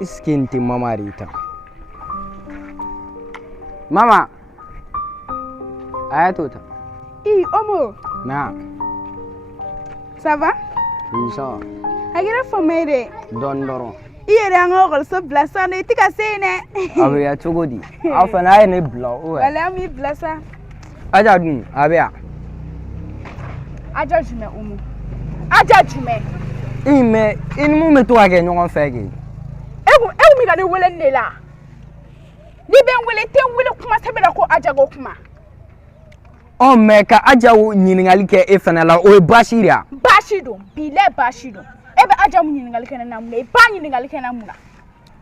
Iskinti mamarita. Mama. Ayatota. Omo. Na. Ça va? Oui, ça va. Agera famere. Dondoro. Iyere angol so blasa ne tika sene. Abe ya chogodi. Afana ay ne bla. Wala mi blasa. Aja dun, abe ya. Aja jume omo. Aja jume. Ime, inimu me to age ɲɔgɔn fɛ ke. Ewu mi ka ne wele ne la. Ni bɛ n wele tɛ n wele kuma sɛbɛn ko ajago kuma. Mais ka ajaw ɲininkali kɛ e fana la o ye baasi de ya. Baasi don, bilɛ baasi don. E bɛ ajaw ɲininkali kɛ ne na mun na? I ba ɲininkali kɛ ne mun na?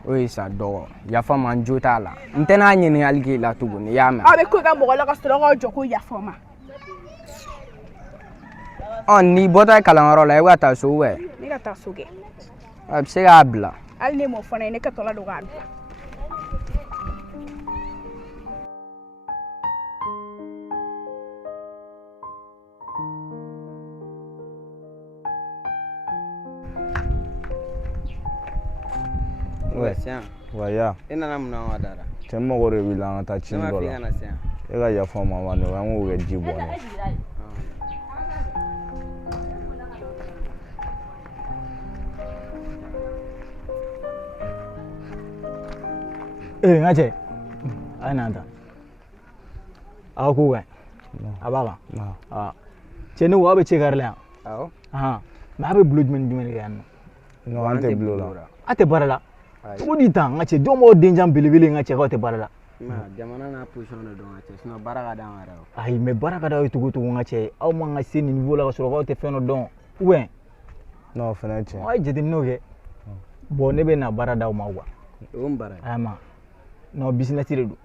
O ye sa dɔgɔ. Yafa ma n jo t'a la. N tɛ n'a ɲininkali kɛ la tuguni, i y'a mɛn. Aw bɛ ko i ka mɔgɔ la ka sɔrɔ k'aw jɔ ko yafa ma. N'i bɔtɔ kalanyɔrɔ la i bɛ taa so wɛ. Ne ka taa so kɛ. A bɛ se k'a bila. Hali ne m'o fɔ ne ye ne ka tɔla don k'a bila. Ouais, tiens. Waya. E nana mun na wa dara? Cɛ mago de b'i la an ka taa cin dɔ la. E ka yafa ma wa ne an k'o kɛ ji bɔ ne. N ka cɛ a ye n'an ta aw ko kɛ a b'a kan cɛ ne ko aw bɛ cɛ kari la yan mɛ aw bɛ bulo jumɛn ni jumɛn de kɛ yan nɔ. An tɛ bulo la. a tɛ baara la cogo di tan n ka cɛ don b'aw denjan belebele n ka cɛ k'aw tɛ baara la. Jamana n'a position de don ka cɛ sinon baara ka d'an yɛrɛ ye. ayi mɛ baara ka d'aw ye cogo o cogo n ka cɛ aw man ka se nin niveau la ka sɔrɔ k'aw tɛ fɛn dɔ dɔn ou bien. Non o fana ye tiɲɛ. aw ye jateminɛw kɛ bon ne bɛ na baara d'aw ma quoi. O ye baara ye. a ma non business de don.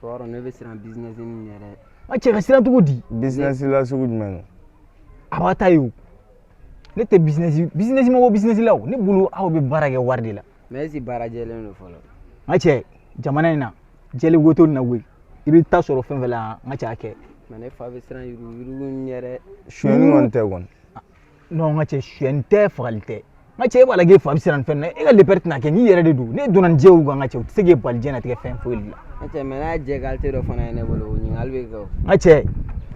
Fɔlɔ ne bɛ siran business nin yɛrɛ. n ka cɛ ka siran cogo di. Business la sugu jumɛn don. a b'a ta ye o ne tɛ business ma ko business la o ne bolo aw bɛ baara kɛ wari de la. Mais est-ce que baara jɛlen don fɔlɔ. n ka cɛ jamana in na jɛlen woto na koyi i bɛ taa sɔrɔ fɛn fɛn la n ka cɛ a kɛ. Mais ne fa bɛ siran yurugu nin yɛrɛ. Suyɛni kɔni tɛ kɔni. non n ka cɛ suyɛni tɛ fagali tɛ n ka cɛ e b'a la k'e fa bɛ siran nin fɛn na e ka lepɛri tɛna kɛ n'i yɛrɛ de don ne donna nin jɛw kan n ka cɛ o tɛ se k'e bali diɲɛlatigɛ fɛn foyi de la. N ka cɛ mais n'a jɛ qualité dɔ fana ye ne bolo o ɲininkali bɛ kɛ o. n ka cɛ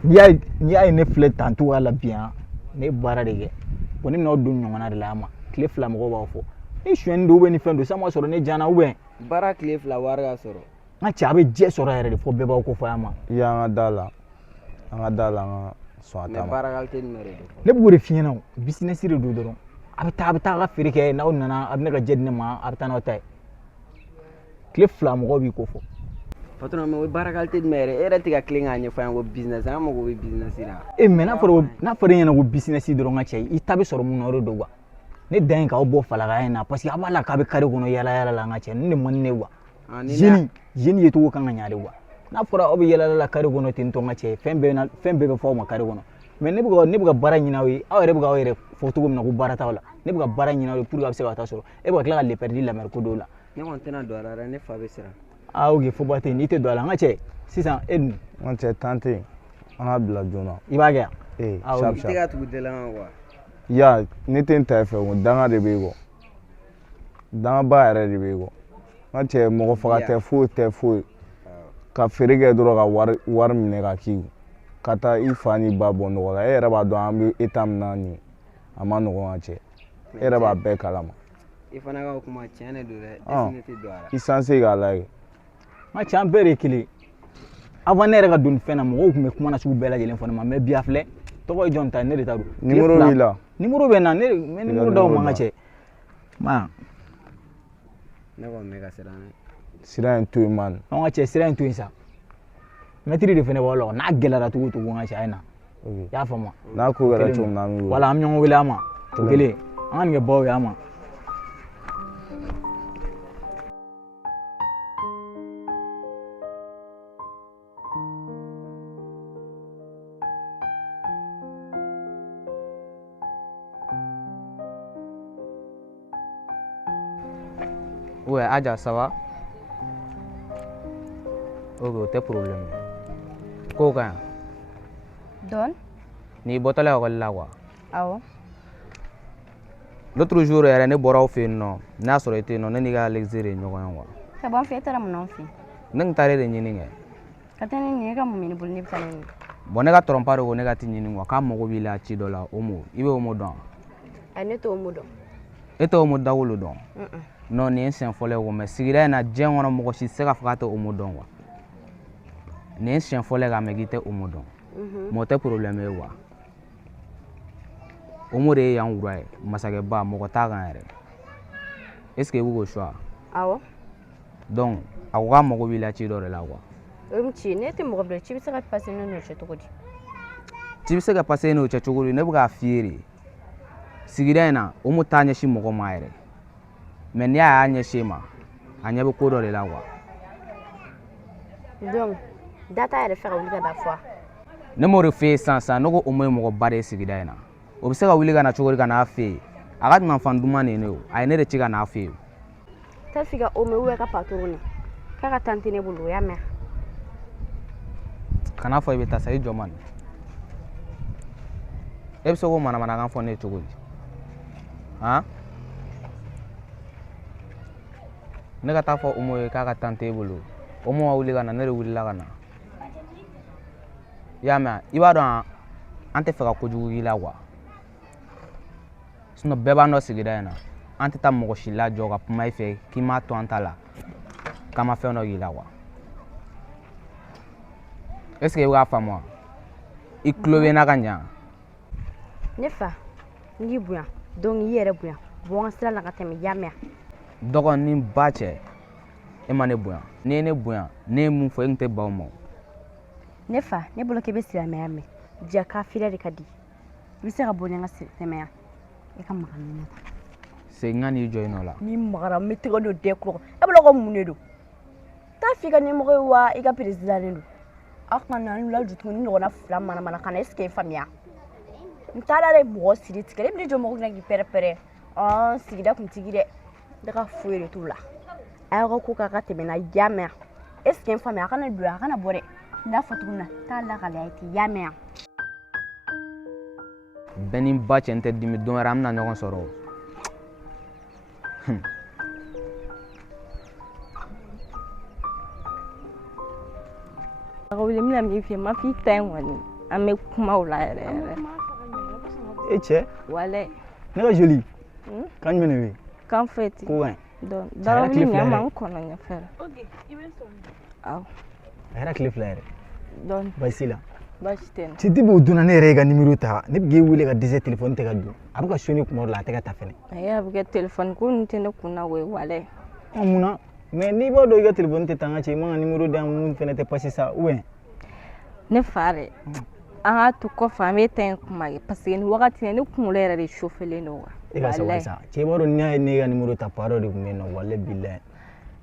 n'i y'a ye ne filɛ tan cogoya la bi yan ne ye baara de kɛ bon ne n'aw don ɲɔgɔnna de la a ma tile fila mɔgɔw b'aw fɔ ni suyɛni don ni fɛn don sisan b'a sɔrɔ ne jana ou bien. Baara tile fila wari ka sɔrɔ. n ka cɛ a bɛ jɛ sɔrɔ yɛrɛ de fɔ bɛɛ b'aw ko fɔ a ma. I y'an ka da la an ka da la an ka sɔn a ta ma. Mais baara qualité nin de don. ne b'o de f'i ɲɛna o business de don dɔrɔn a bɛ taa a ka feere kɛ n'aw nana a bɛ ne ka jɛ di ne ma a bɛ taa n'aw ta ye tile fila mɔgɔw b'i ko fɔ. Patron mais o ye baara qualité jumɛn yɛrɛ e yɛrɛ tɛ ka tilen k'a ɲɛfɔ an ko business an mago bɛ business la. mais n'a fɔra e ɲɛna ko business dɔrɔn ka cɛ i ta bɛ sɔrɔ mun na o de don quoi ne dan ye k'aw bɔ falakaya in na parce que a b'a la k'a bɛ carré kɔnɔ yala yala la n ka cɛ nin de man di ne quoi jeune ye cogo kan ka ɲa de quoi n'a fɔra aw bɛ yala yala carré kɔnɔ ten tɔ n ka cɛ fɛn bɛɛ bɛ fɔ aw ma carré kɔnɔ mais ne bɛ ka baara ɲini aw ye aw yɛrɛ bɛ k'aw yɛrɛ fɔ cogo min na ko baara t'aw la ne bɛ ka baara ɲini aw ye pour que a bɛ se ka taa sɔrɔ e bɛ ka tila ka lepɛri di lamɛri ko dɔw la. Ne kɔni tɛna don a la dɛ ne fa bɛ siran. ok fo ba tɛ yen n'i tɛ don a la n ka cɛ sisan e dun. n ka cɛ tan tɛ yen an ka bila joona. i b'a kɛ yan. sharp i tɛ ka tugu dɛlɛn quoi. ya ne tɛ n ta i fɛ o danga de b'i kɔ dangaba yɛrɛ de b'i kɔ n ka cɛ mɔgɔ faga tɛ foyi tɛ foyi ka feere kɛ dɔrɔn ka wari minɛ ka k'i kun ka taa i fa ni ba bɔ nɔgɔ la e yɛrɛ b'a dɔn an bɛ état min na nin a ma nɔgɔn ka cɛ e yɛrɛ b'a bɛɛ kalama. I fana ka o kuma tiɲɛ de don dɛ e ne tɛ don a la. i sanse k'a lajɛ. n ka cɛ an bɛɛ de ye kelen avant ne yɛrɛ ka don nin fɛn na mɔgɔw tun bɛ kuma na sugu bɛɛ lajɛlen fɔ ne ma mais bi a filɛ tɔgɔ ye jɔn ta ne de ta don. numéro b'i la. numéro bɛ n na ne bɛ numéro d'aw ma n ka cɛ. ma. ne kɔni bɛ ka siran dɛ. sira in to yen man. n ka cɛ sira in to yen sa mɛtiri de fana b'aw la n'a gɛlɛyara cogo o cogo n ka cɛ a ye na i y'a faamu. n'a ko kɛra cogo min na an b'i wele. wala an bɛ ɲɔgɔn wele a ma o kelen an ka nin kɛ baw ye a ma. Ouais, Adja, ça va? Ok, t'es problème. Quoi? Don? Ni botale école là quoi? Awo. L'autre jour, elle ne bora au fin non. N'a sur été non, n'est pas l'exercer non. C'est bon fait à mon enfant. N'en t'arrête de nier. Quand on est comme une boule de famille. Bon, n'est pas trompé au négatif ni nous, comme mon village $1 au mot. Il veut au mot don. Elle est au mot. Et au mot d'où don. Non, ni un chien follet au mais si il y a un gem on a mon aussi c'est à faire au mot don. Ni un chien follet à me guider au mot don. Mon problème est quoi? Au mot de yang ouai, masake ba mon tagan. Est-ce que vous go choix? Ah ouais? Donc, à quoi mon village $1 là quoi? Tu n'es pas mort de tu seras passé non chez toi. Tu sais passer no chachuguri ne buga fieri. Sigidena, o mutanya shi mogo maire. Men ya anya shema. Anya bu kodo le lawa. Donc, data est faire obliga da fois. Ne mo refe sansa no go o mo bare sigidena. Obisega wiliga na chuguri kana afi. Agat man fanduma ne no. Ai ne de chiga na afi. Ta figa o me uwe ka patroni. Kaka tantine bulu ya me. Kana fo ibeta sai joman. Ebso go mana kan fo ne chuguri. Ha? Ne ka ta fo umo ka tante bulu. Omo wa wiliga na ne re wiliga kana. Ya me, iba don ante fega kojugu la wa. Sino beba no sigida na. Ante ta mo shi la joga puma ife ki ma to antala. Kama fe no gila wa. Est-ce que wa famo? I clove na kanya. Nefa, ngi buya, donc yere buya. Bon sala la katemi yamia. Dogo ni bache. E mane buya. Ne buya. Ne mu fo ngte ba mo. Nefa, ne bolo kebe sila me. Dia ka fila de kadi. Bise ga bonya ngase temea. E kam magana. Se ngani join la. Ni magara metego do deklo. E bolo ko munedo. Ta figa ni mo wa e ga president ndo. Akana ni la jutu ni na flamma mana kana eske famia. Ntala le mo siri tikere bi jo mo na gi pere. Ah, sigida kun tigire. Daga fuere tula. Ay ko ku ka teme na yamea. Eske famia kana dua kana bore. Na fatuna ta la gala iti yamea. Benin bache ente dimi don ramna nyogon soro. William na mi fi ma fi tan wani ame kuma wala ere. Eche Wale. ne ka joli kan mene we Kan feti. ko wan Don dara mi nya man kono nya fere. Okay, even so. Aw. era clip la ere Don basila bashten. titi bo duna ne rega numéro ta ne bge wule ka dese téléphone te ka du abuka soni kuma la te ka ta fene Ya buge telephone ko ntene kuna we wale. amuna mais ni bo do ga téléphone te tanga che ma numéro da mun fene te passer ça ouais Ne fare. Aha to ko fami tan kuma parce que ni wakati ne kun lere de chauffele no. e ka sa wasa che bo do nya ne ga numéro ta paro de men no wale billahi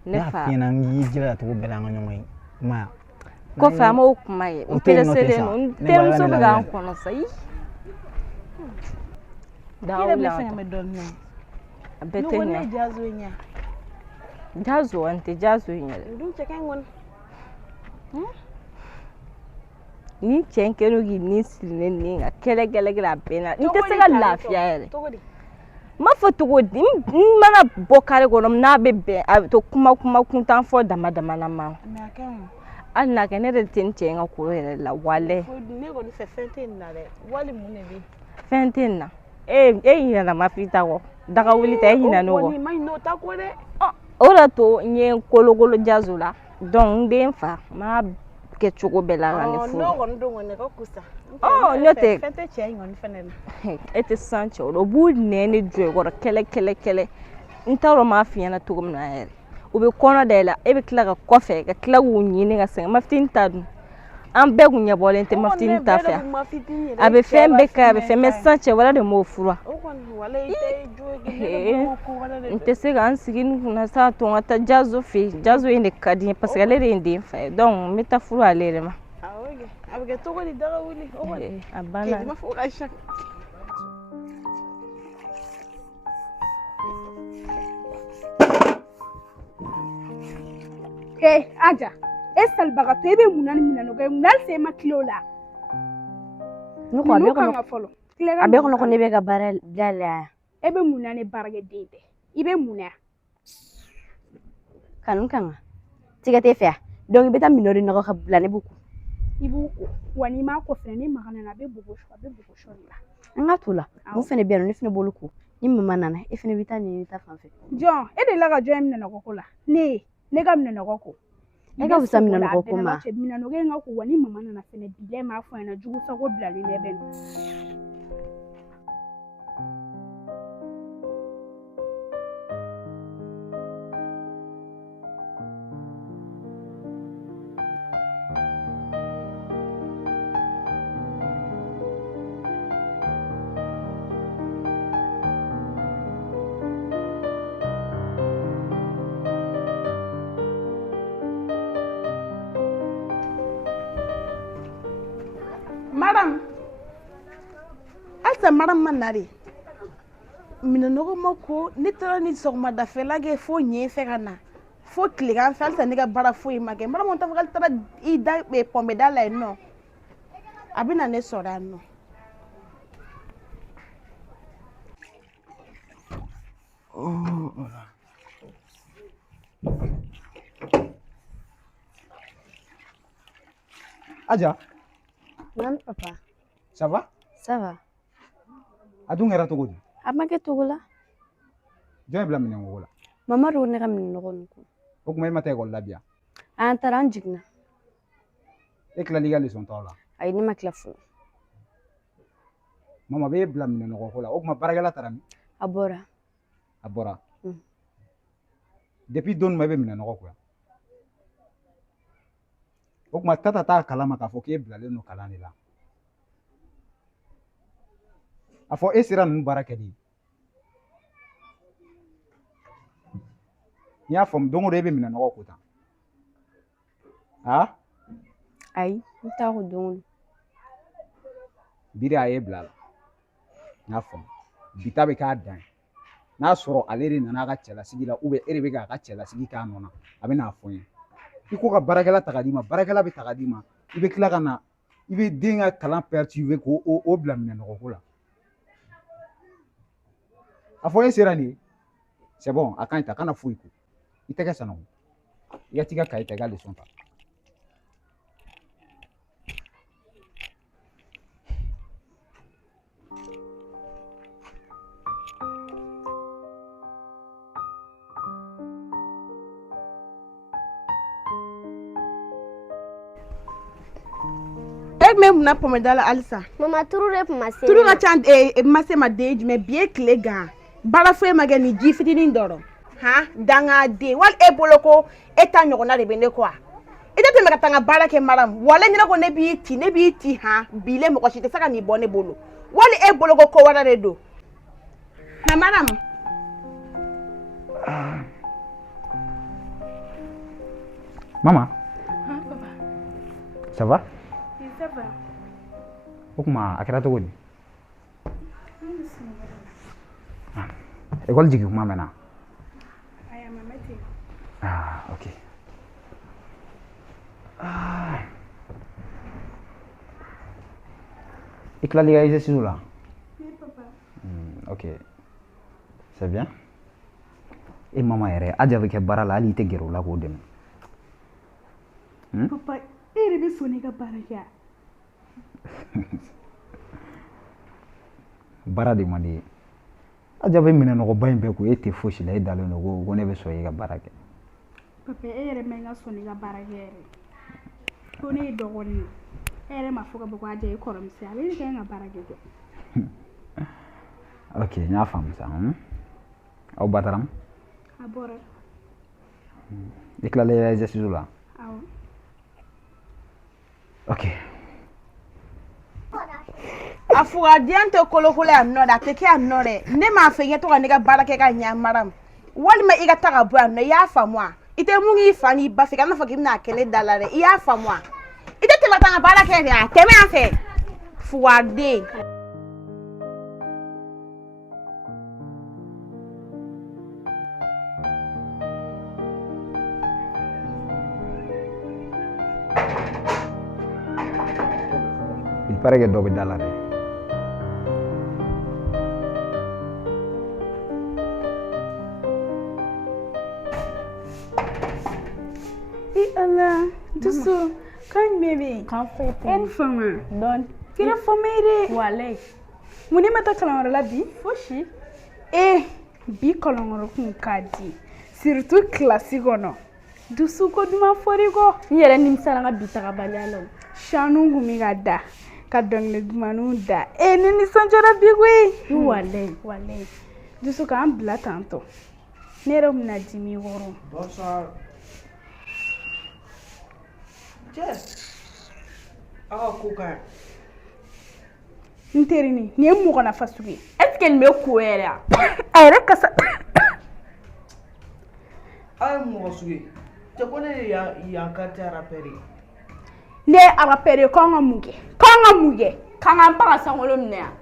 Ne fa. fina ngi jira to bela nga nyoy ma Ko fami o kuma ye. O pele sele no. Tem so be ga kono sai. Da Ile me wala. fanya me don no. No Betenya. wona jazo nya. Jazo ante jazo nyele. Dum cheken won. Ni chenkero gi ni silne ni nga kele bena ni te se ga lafiya yere Togodi. ma fo togo di mana bokare gonom na bebe to kuma kuntan fo dama na ma Me akan. an na ke ne de tin chenga ko yere la wale Ko ne go ni fe fente na le. Wali mu ne bi. fentin na yina na mafita wo daga wuli ta yina no wo Ni mai no ta ko de. ora to nye kologolo jazula donc den fa ma ke chogo bela ga ne fu No go ndo ngone ko kusa. Oh, nyote. Fente che ngon fenel. ete sancho ro bu nene dwe gora kele ntaro ma fiana tugum na ere ube kono de la ebe kila ga kofe ga kila wunyi ne ga sen maftin tadu an be gunya bolente maftin ta fa abe fembe ka abe femme sancho wala de mo fura O kon wala ite joge ko wala de. nte se ga ansigin na sa to ngata jazo inde kadi parce que le inde fa donc meta fura alere ma Awoge. Abge togodi daga wuli. O kon. abana Ke ma fo ga shak. Aja. Esal bagato ebe munani minano ga munal se ma kilola. Nuko abe Kan folo. abe ko ne be ga barel dala. e bɛ mun na ne baarakɛden tɛ i bɛ mun na kanu kan tigɛ tɛ fɛ donc i bɛ taa minɛ de nɔgɔ ka bila ne b'u ko i b'u ko wa n'i m'a ko fɛnɛ ni maga nana a bɛ bobo sɔ de la an ka to la mun fɛnɛ bɛ yan nɔ ne fɛnɛ bolo ko ni mama nana e fɛnɛ bɛ taa nin ta fan fɛ jɔn e de la ka jɔn minɛ nɔgɔ ko la ne ka minɛ nɔgɔ ko e ka fisa minɛ nɔgɔ ko ma minɛ nɔgɔ in ka ko wa ni mama nana fɛnɛ bilɛ m'a fɔ ɲɛna jugu sago bilalen ne bɛ Madam, alta madam manari. Mina nogo mako ni tara ni sogma da felage fo nye fegana. Fo kligan fel sa niga bara fo image. Madam on tafgal tara I da be pombe dala no. Abina ne sora no. Aja, nan papa ça va? ça va Adun era togo di? a ma kɛ togo la Jɔn ye bila minɛn kogo la. mama do ne ka minɛ nɔgɔ nin ko O kuma e ma taa ekɔli la bi yan. an taara an jiginna E tilali i ka leçon tɔw la. ayi ne ma tila fɔlɔ Mama b'e bila minɛn nɔgɔ ko la. O kuma baarakɛla taara min? a bɔra A bɔra. Depuis don ma e bɛ minɛn nɔgɔ ko yan. O kuma Tata t'a kalama k'a fɔ k'e bilalen don kalan de la. A fɔ e sera ninnu baara kɛ de. N y'a faamu don o don e bɛ minɛn nɔgɔ ko tan. Ah? ayi n t'a ko don o don Biri a ye bila la. N y'a faamu. Bi ta bɛ k'a dan ye. N'a sɔrɔ ale de nana a ka cɛlasigi la ou bien e de bɛ k'a ka cɛlasigi k'a nɔ na a bɛ n'a fɔ n ye. I ko ka baarakɛla ta ka d'i ma baarakɛla bɛ ta ka d'i ma i bɛ tila ka na i bɛ den ka kalan perturber k'o bila minɛn nɔgɔ ko la. A fɔ e sera nin ye c'est bon a ka ɲi ta kana foyi ko i tɛgɛ sanango i ka t'i ka kaye ta i ka leçon ta. Me muna pombe dala alisa. Mama turu de kuma se. Turu ka can mase ma de jume biye kile gan. Bala foye ma ni ji fitinin dɔrɔn. Ha danga de wal e boloko e ta ɲɔgɔnna de bɛ ne kɔ a. I tɛ tɛmɛ ka taa n ka baara kɛ maram wala ɲɛna ko ne b'i ti ha bile mɔgɔ si tɛ se ka n'i bɔ ne bolo. Wali e boloko ko wɛrɛ de don. Ha maram. Maman. ah papa Ça va? ça va O kuma a kɛra cogo di? École jigin kuma mɛnna? ayi a ma mɛn ten Ah, ok. I tilali ka exercice la? oui papa Ok. C'est bien. E mama yɛrɛ Adja bɛ kɛ baara la hali i tɛ gɛrɛ o la k'o dɛmɛ. papa e yɛrɛ bɛ sɔn ne ka baara kɛ a Baara de man di ye. Adja bɛ minɛn nɔgɔba in bɛɛ ko e tɛ fosi la e dalen don ko ne bɛ sɔn e ka baara kɛ. papa e yɛrɛ ma ka sɔn ne ka baara kɛ yɛrɛ ko ne ye dɔgɔnin ye e yɛrɛ ma fɔ ka bɔ ko Adja ye kɔrɔmuso ye ale de ka ɲi ka baara kɛ kɛ Ok, n y'a faamu sa. Aw ba taara min? a bɔra I tilala i ka exercice la? awɔ Ok. A fugadiyan tɛ kolokolo yan nɔ dɛ a tɛ kɛ yan nɔ dɛ ne m'a fɛ i ɲɛ to ka ne ka baara kɛ ka ɲɛ maram walima i ka taa ka bɔ yan nɔ i y'a faamu wa i tɛ mun k'i fa n'i ba fɛ kana fɔ k'i bɛna a kɛ ne da la dɛ i y'a faamu wa i tɛ tɛmɛ taa n ka baara kɛ de a tɛmɛ yan fɛ fugaden. Il paraît que dɔ bɛ da la dɛ. Dusu, kan bebe. Kan foyi tɛ En fama. dɔɔni Kira fama ire. walayi Mun ne ma taa kalanyɔrɔ la bi? fosi Bi kalanyɔrɔ kun ka di. Surtout classe kɔnɔ. Dusu ko duman fɔri kɔ. n yɛrɛ nimisara n ka bi tagabaliya la o. Sanu kun bɛ ka da. Ka dɔnkili dumanw da. Ne nisɔndiyara bi koyi. walayi Dusu k'an bila tantɔ. Ne yɛrɛ bɛna dimi wɔrɔ. Bonsoir. Aw ko ka N terini, nin ye mɔgɔ nafa sugu ye. est ce que nin bɛ ko yɛrɛ a. A yɛrɛ kasa. aw ye mɔgɔ sugu ye. Cɛ ko ne de y'an quartier rappeur ye. Ne ye rappeur ye k'an ka mun kɛ? K'an ka mun kɛ? k'an k'an pan ka sankolo minɛ yan.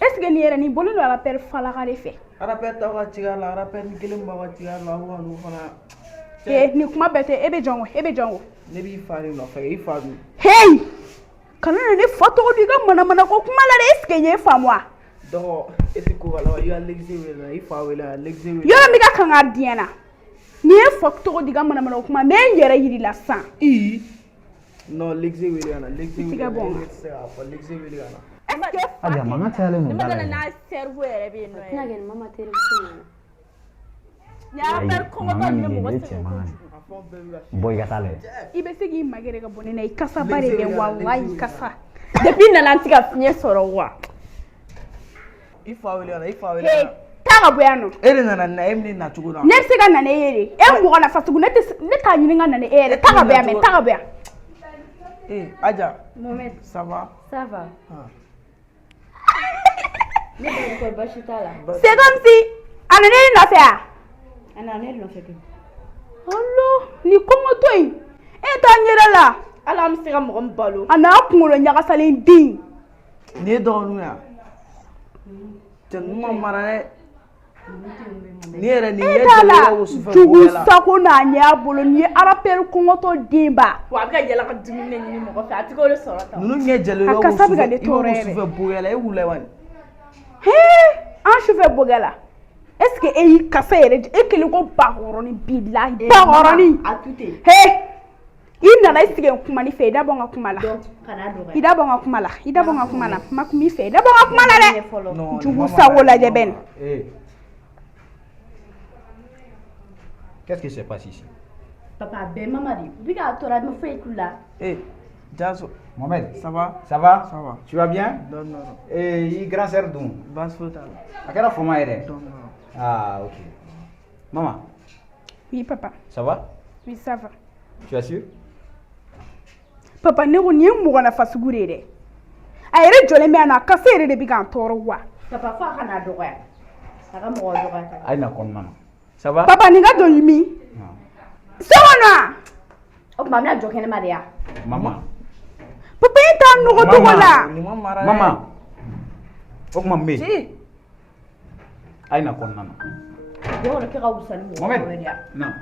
Est ce que nin yɛrɛ nin bolo don rappeur falaka de fɛ? Rappeur t'aw ka tiga la, rappeur ni kelen b'aw ka tiga la, aw ka n'u fana. Nin kuma bɛɛ tɛ, e bɛ jɔn ko? Ne b'i fa de nɔfɛ, i fa dun. Hey! Kana na ne fa tɔgɔ di ka manamana ko kuma la dɛ, est ce que n ye faamu wa? Dɔgɔ, e tɛ ko kala wa, i ka lexe wele la, i fa wele la, lexe wele. Yɔrɔ min ka kan ka diɲɛ na. N'i ye fa tɔgɔ di ka manamana ko kuma, n bɛ n yɛrɛ yiri la sisan. Non, lexe wele ka na, lexe wele. Tigɛ bɔ n Ne tɛ se k'a fɔ, lexe wele ka na. Est ce que Aja mankan cayalen ne don ma da la dala yen. n'a cerveau yɛrɛ bɛ yen nɔ tɛna yɛrɛ. kɛ nin mama terimuso nana ni rappeur kɔngɔtɔ mankan nin bɛ min mɔgɔ ye ne sɛgɛn cɛ mankan kojugu. A fɛn bɛɛ bɛ ka bɔ i ka taa lajɛ. i bɛ se k'i magɛrɛ ka bɔ ne na i kasa ba de bɛ walayi kasa. depuis nana n tɛ ka fiɲɛ sɔrɔ wa. i fa wele ka na, i fa wele ka na. Taa ka bɔ yan nɔ. E de nana nin na, e bɛ ne na cogo dɔn. Ne bɛ se ka na ne ye de. E mɔgɔ nafa sugu ne t'a ɲini ka na ne e yɛrɛ. Taa ka bɔ yan mɛ taa ka bɔ yan. Aja, Mohamed ça va? ça va ne bɛ ko basi t'a la C'est comme si a nana ne nɔfɛ yan. a nana ne nɔfɛ kɛ Alo nin kɔngɔtɔ in e t'a ɲɛda la. hali an bɛ se ka mɔgɔ min balo. A n'a kunkolo ɲagasalen den. Nin ye dɔgɔninw ya? Cɛ ninnu ma mara dɛ. Nin yɛrɛ nin ye t'a la jɛlɛya wo sufɛ jugu bɔgɔ la. sago n'a ɲɛ a bolo nin ye rappeur kɔngɔtɔ denba. wa a bɛ ka yala ka dumuni de ɲini mɔgɔ fɛ a tɛ k'o de sɔrɔ tan. Ninnu ɲɛ jɛlɛya A wo kasa bɛ ka sufɛ, ne i b'o tɔɔrɔ yɛrɛ. sufɛ bɔgɔ la, e wula wa? An sufɛ bɔgɛ la. Est ce que e y'i kasa yɛrɛ e kelen ko bakɔrɔni bilahi bakɔrɔni. a tu ten I nana i sigi n kuma ni fɛ i da bɔ n ka kuma la. kana dɔgɔya I da bɔ n ka kuma la. I da bɔ n ka kuma la. Ma kun b'i fɛ i da bɔ n ka kuma la dɛ. fɔlɔ Jugu sago lajɛ bɛ nin. Qu'est-ce qui se passe ici? papa bɛn mama de u bɛ k'a tɔɔrɔ a bɛ foyi t'u la Jaso, Mohamed, ça va? ça va? Ça va. Tu vas bien? Non, non, non. Et grand sœur d'où? Baasi foyi t'a la. A kɛra fama yɛrɛ? Non, non. Ah, ok. Maman, Oui papa. ça va? Oui ça va. Tu es sûr? Papa ne ko nin ye mɔgɔ nafa sugu de ye dɛ. A yɛrɛ jɔlen bɛ yan nɔ a kasa yɛrɛ de bɛ k'an tɔɔrɔ wa. papa fo a kana dɔgɔya a ka mɔgɔ dɔgɔya ta A ye na kɔnɔna na. Ça va? Papa nin ka dɔn min. Non. So kɔnɔ. o tuma a bɛna jɔ kɛnɛma de yan Maman. Papa e t'a nɔgɔ cogo la. Nin ma mara dɛ. Maman. O kuma min bɛ yen? Si. A ye na kɔnɔna na. den kɔnɔ kɛ ka wusa ni mɔgɔ Mohamed. wɛrɛ de yan Non.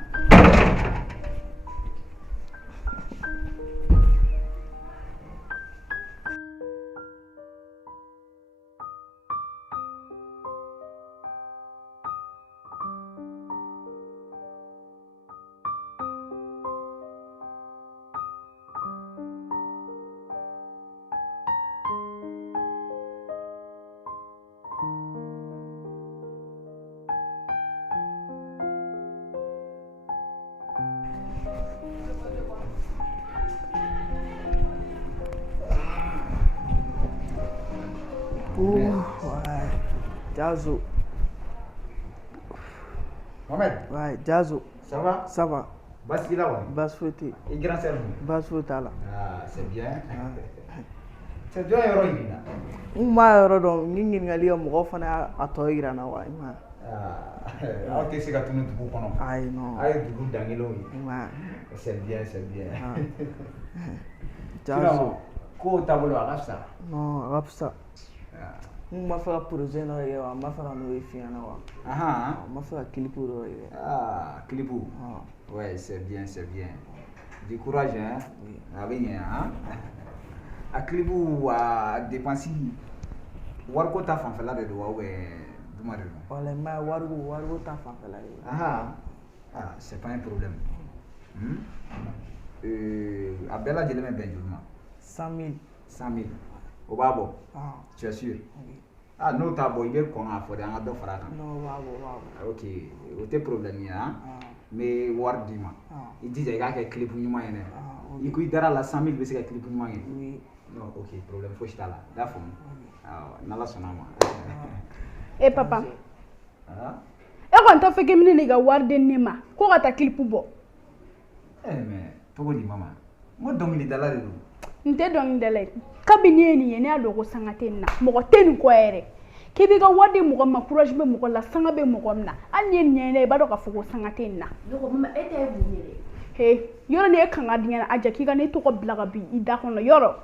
Ouais. Jaso, Mohamed, ouais, Jaso, ça va? ça va. Baasi la wa? Baasi foyi tɛ yen. Et grand sœur d'où? Baasi foyi t'a la. Ah, c'est bien. C'est jɔn yɔrɔ ɲini na? N m'a yɔrɔ dɔn, ni ɲininkali ka mɔgɔ fana y'a tɔ yira n na wa, i m'a ye. Aw tɛ se ka tunu dugu kɔnɔ. Ayi non. A ye dugu dankelenw ye. I m'a ye. C'est bien, c'est bien. Jaso, Sinon, kow taabolo a ka fisa. non, a ka fisa. N b'a fɛ ka projet dɔ kɛ wa, n b'a fɛ ka n'o ye f'i ɲɛna wa. N b'a fɛ ka clip dɔ kɛ. Ah, clipou. Ouais, c'est bien, c'est bien. Du courage, hein? A bɛ ɲɛ, hein? A clipou a dépense wariko ta fanfɛla de don wa ubiyɛn juma de don? Wala n m'a ye wariko ta fanfɛla de don. Ah, c'est pas un problème. a bɛɛ lajɛlen bɛ bɛn joli ma 100 000 o b'a bɔ tu es sûr n'o t'a bɔ i bɛ kɔn k'a fɔ de an ka dɔ fara a kan non o b'a bɔ ok o tɛ problème ye n bɛ wari d'i ma i jija i k'a kɛ clip ɲuman ye dɛ i ko i dara la 100 000 bɛ se ka clip ɲuman kɛ non ok problème fosi t'a la i y'a faamu n'ala sɔnna a ma papa e kɔni t'a fɛ k'i bɛna n'i ka wari di ne ma ko ka taa clip bɔ mais cogo di mama n ko dɔnkilidala de don n tɛ dɔnkilidala ye kabini ye nin ye ne y'a dɔn ko sanga tɛ nin na mɔgɔ tɛ nin kɔ yɛrɛ k'i b'i ka wari di mɔgɔ ma courage bɛ mɔgɔ la sanga bɛ mɔgɔ min na hali ni ye nin ye i b'a dɔn k'a fɔ ko sanga tɛ nin na mama e tɛ mun ye dɛ yɔrɔ ni e kan ka di ɲɛna a jɛ k'i ka ne tɔgɔ bila ka bin i da kɔnɔ yɔrɔ